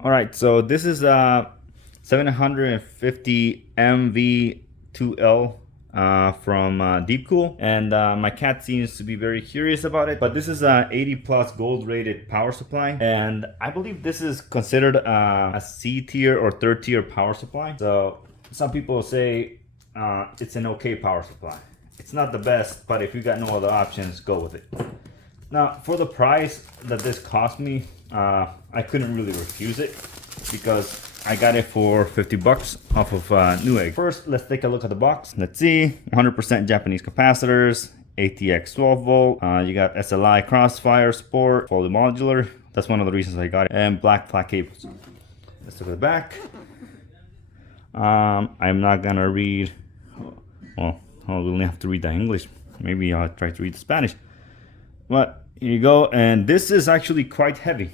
All right, so this is a 750 MV2L from Deepcool, and my cat seems to be very curious about it. But this is a 80 plus gold rated power supply, and I believe this is considered a C tier or third tier power supply. So some people say it's an okay power supply. It's not the best, but if you got no other options, go with it. Now, for the price that this cost me, I couldn't really refuse it because I got it for 50 bucks off of Newegg. First, let's take a look at the box. Let's see, 100% Japanese capacitors, ATX 12 volt. You got SLI Crossfire Sport, fully modular. That's one of the reasons I got it. And black flat cables. Let's look at the back. I'm not gonna read, well, I'll only have to read the English. Maybe I'll try to read the Spanish. But here you go, and this is actually quite heavy.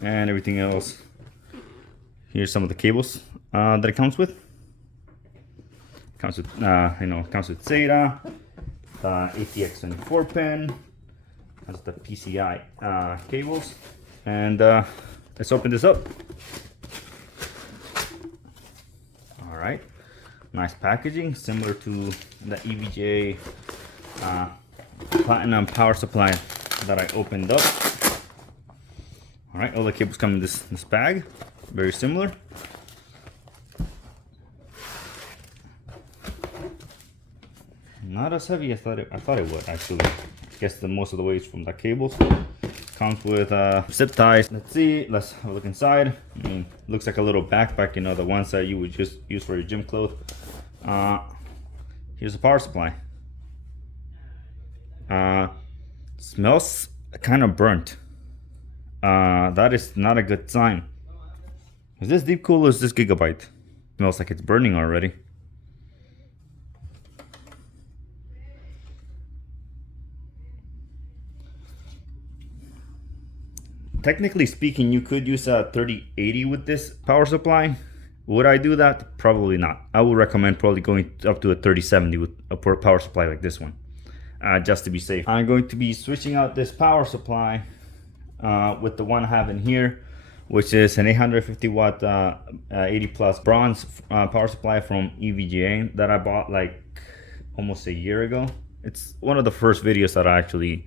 And everything else. Here's some of the cables that it comes with. Comes with, comes with SATA, the ATX 24 pin, has the PCI cables, and let's open this up. All right, nice packaging, similar to the EVGA platinum power supply that I opened up. All right, all the cables come in this bag, very similar. Not as heavy as I thought it would actually. I guess most of the weight is from the cables. Comes with zip ties. Let's see, let's have a look inside. I mean, looks like a little backpack, you know, the ones that you would just use for your gym clothes. Here's the power supply. Smells kind of burnt. That is not a good sign. Is this Deepcool or is this Gigabyte? Smells like it's burning already. Technically speaking, you could use a 3080 with this power supply. Would I do that? Probably not. I would recommend probably going up to a 3070 with a power supply like this one. Just to be safe. I'm going to be switching out this power supply with the one I have in here, which is an 850 watt 80 plus bronze power supply from EVGA that I bought like almost a year ago. It's one of the first videos that I actually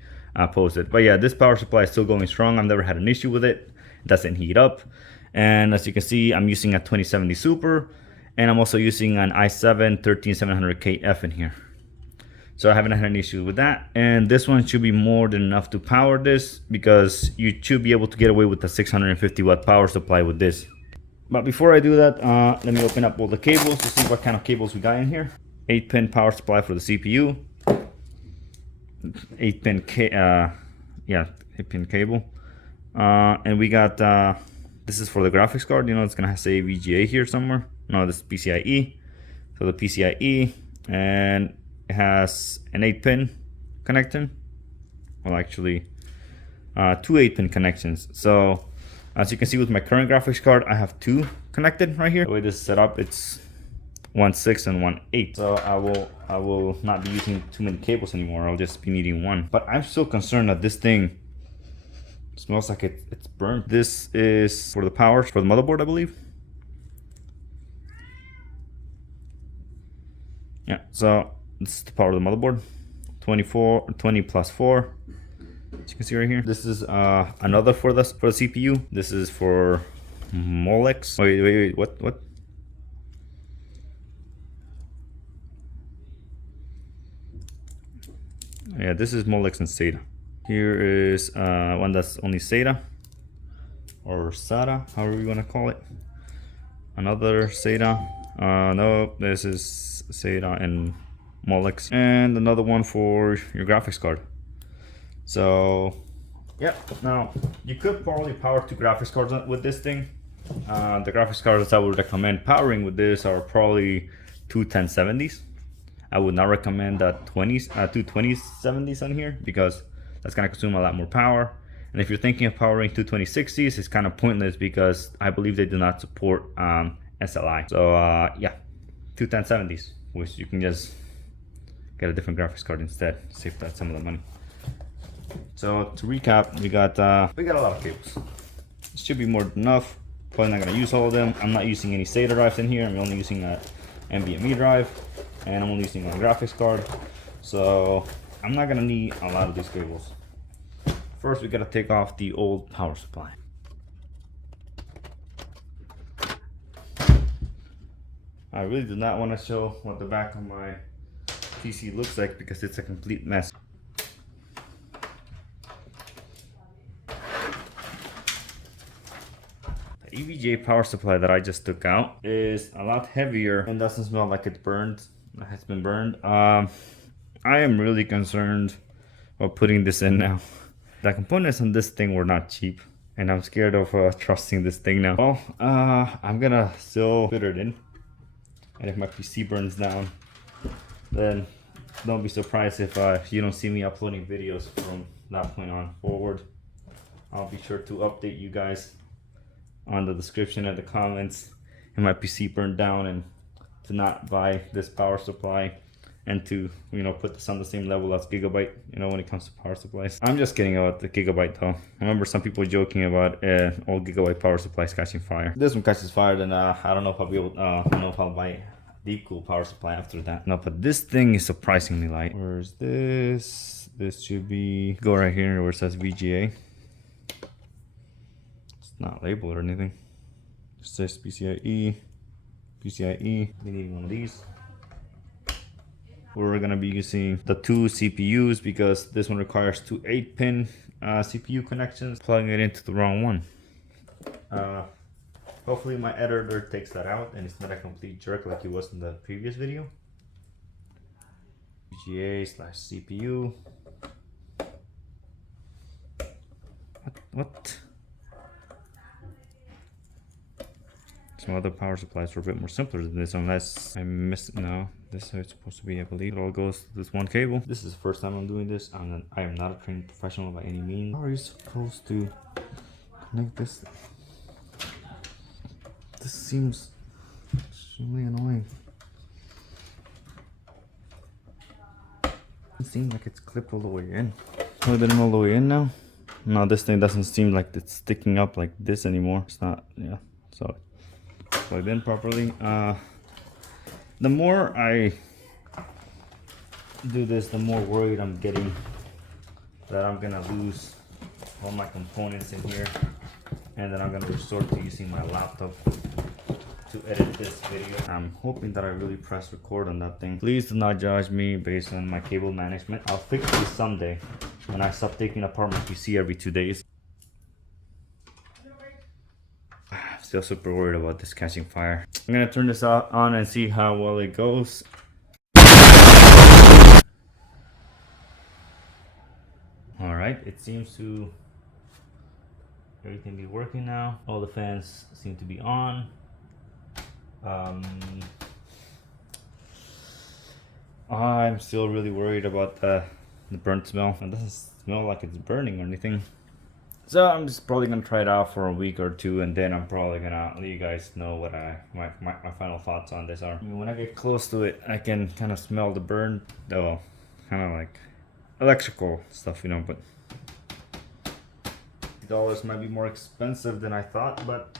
posted. But yeah, this power supply is still going strong. I've never had an issue with it. It doesn't heat up. And as you can see, I'm using a 2070 Super, and I'm also using an i7 13700KF in here. So I haven't had any issues with that. And this one should be more than enough to power this, because you should be able to get away with the 650 watt power supply with this. But before I do that, let me open up all the cables to see what kind of cables we got in here. 8-pin power supply for the CPU. 8-pin 8-pin cable. And we got, this is for the graphics card. You know, it's gonna say VGA here somewhere. No, this is PCIe. So the PCIe, and it has an 8-pin connection. Well, actually, 2 8-pin connections. So as you can see with my current graphics card, I have 2 connected right here. The way this is set up, it's 1 6 and 1 8. So I will not be using too many cables anymore. I'll just be needing one. But I'm still concerned that this thing smells like it's burnt. This is for the power for the motherboard, I believe. Yeah, so this is the power of the motherboard. 20 plus 4. As you can see right here. This is another for the CPU. This is for Molex. Wait, what? Yeah, this is Molex and SATA. Here is one that's only SATA or SATA, however you want to call it. Another SATA. No, this is SATA and Molex, and another one for your graphics card. So yeah, now you could probably power 2 graphics cards with this thing. The graphics cards I would recommend powering with this are probably 2 1070s. I would not recommend that 2 2070s on here, because that's gonna consume a lot more power. And if you're thinking of powering 2 2060s, it's kind of pointless because I believe they do not support SLI. So yeah, 2 1070s, which you can just get a different graphics card instead, save that some of the money. So to recap, we got a lot of cables. It should be more than enough. Probably not gonna use all of them. I'm not using any SATA drives in here. I'm only using a NVMe drive, and I'm only using a graphics card. So I'm not gonna need a lot of these cables. First, we gotta take off the old power supply. I really do not want to show what the back of my PC looks like because it's a complete mess. The EVGA power supply that I just took out is a lot heavier and doesn't smell like it's burned. It has been burned. I am really concerned about putting this in now. The components on this thing were not cheap, and I'm scared of trusting this thing now. Well, I'm gonna still put it in, and if my PC burns down, then don't be surprised if you don't see me uploading videos from that point on forward. I'll be sure to update you guys on the description and the comments if my PC burned down, and to not buy this power supply, and to, you know, put this on the same level as Gigabyte, you know, when it comes to power supplies. I'm just kidding about the Gigabyte though. I remember some people joking about all Gigabyte power supplies catching fire. This one catches fire, then I don't know if I'll be able, I don't know if I'll buy deep cool power supply after that. No, but this thing is surprisingly light. Where's this? This should be, go right here where it says VGA. It's not labeled or anything. It says PCIe. We need one of these. We're gonna be using the two CPUs because this one requires two 8-pin CPU connections. Plugging it into the wrong one. Hopefully my editor takes that out and it's not a complete jerk like it was in the previous video. VGA/CPU. What? Some other power supplies were a bit more simpler than this, unless I missed. No, this is how it's supposed to be, I believe. It all goes to this one cable. This is the first time I'm doing this. I am not a trained professional by any means. How are you supposed to connect this? This seems extremely annoying. It seems like it's clipped all the way in. Oh, it all the way in now? No, this thing doesn't seem like it's sticking up like this anymore. It's not, yeah. So plugged in properly. The more I do this, the more worried I'm getting that I'm gonna lose all my components in here, and then I'm gonna resort to using my laptop to edit this video. I'm hoping that I really press record on that thing. Please do not judge me based on my cable management. I'll fix this someday when I stop taking apart my PC every 2 days. I'm still super worried about this catching fire. I'm gonna turn this on and see how well it goes. All right, it seems to everything be working now. All the fans seem to be on. I'm still really worried about the burnt smell. It doesn't smell like it's burning or anything. So I'm just probably gonna try it out for a week or two, and then I'm probably gonna let you guys know what my final thoughts on this are. I mean, when I get close to it, I can kind of smell the burn, though, kind of like electrical stuff, you know. But $50 might be more expensive than I thought, but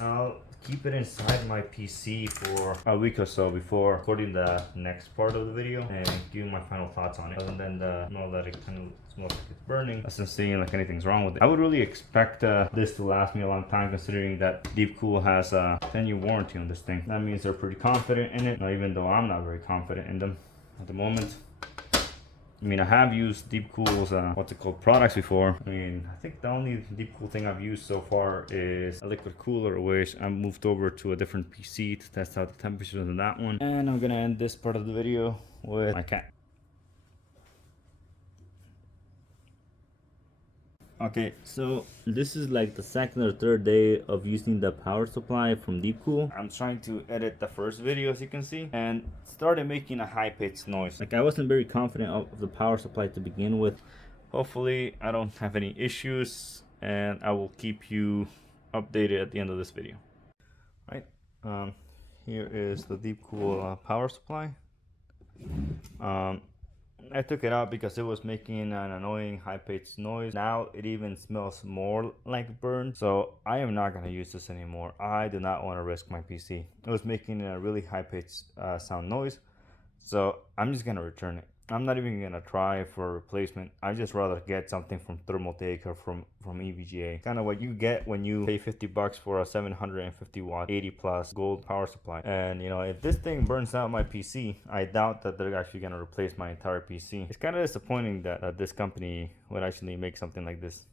I'll keep it inside my PC for a week or so before recording the next part of the video and giving my final thoughts on it. Other than the smell that it kind of smells like it's burning, doesn't seem like anything's wrong with it. I would really expect this to last me a long time, considering that Deepcool has a 10-year warranty on this thing. That means they're pretty confident in it, even though I'm not very confident in them at the moment. I mean, I have used Deepcool's products before. I mean, I think the only Deepcool thing I've used so far is a liquid cooler, which I moved over to a different PC to test out the temperatures in that one. And I'm gonna end this part of the video with my cat. Okay, so this is like the second or third day of using the power supply from Deepcool. I'm trying to edit the first video, as you can see, and started making a high-pitched noise. Like, I wasn't very confident of the power supply to begin with. Hopefully I don't have any issues, and I will keep you updated at the end of this video. Right, here is the Deepcool power supply. I took it out because it was making an annoying high-pitched noise. Now it even smells more like burn. So I am not gonna use this anymore. I do not want to risk my PC. It was making a really high-pitched sound noise. So I'm just gonna return it. I'm not even gonna try for a replacement. I just rather get something from Thermaltake or from EVGA. Kind of what you get when you pay 50 bucks for a 750 watt 80 plus gold power supply. And you know, if this thing burns out my PC, I doubt that they're actually gonna replace my entire PC. It's kind of disappointing that this company would actually make something like this.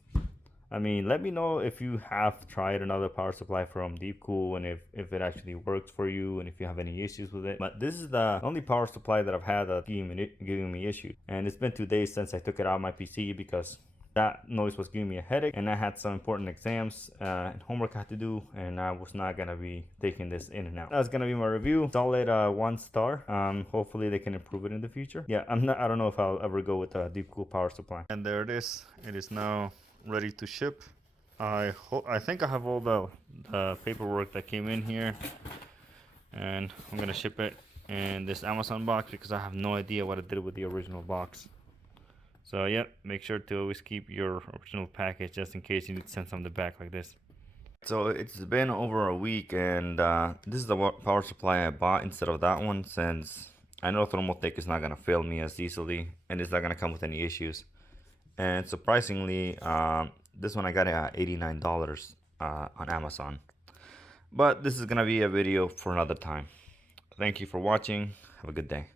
I mean, let me know if you have tried another power supply from Deepcool and if it actually works for you and if you have any issues with it. But this is the only power supply that I've had that's giving me issues. And it's been 2 days since I took it out of my PC because that noise was giving me a headache, and I had some important exams and homework I had to do, and I was not gonna be taking this in and out. That's gonna be my review. Solid 1 star. Hopefully they can improve it in the future. Yeah, I don't know if I'll ever go with a Deepcool power supply. And there it is. It is now ready to ship. I think I have all the paperwork that came in here, and I'm gonna ship it in this Amazon box because I have no idea what I did with the original box. So yeah, make sure to always keep your original package just in case you need to send something back like this. So it's been over a week, and this is the power supply I bought instead of that one, since I know Thermaltake is not gonna fail me as easily and it's not gonna come with any issues. And surprisingly, this one I got it at $89 on Amazon. But this is gonna be a video for another time. Thank you for watching. Have a good day.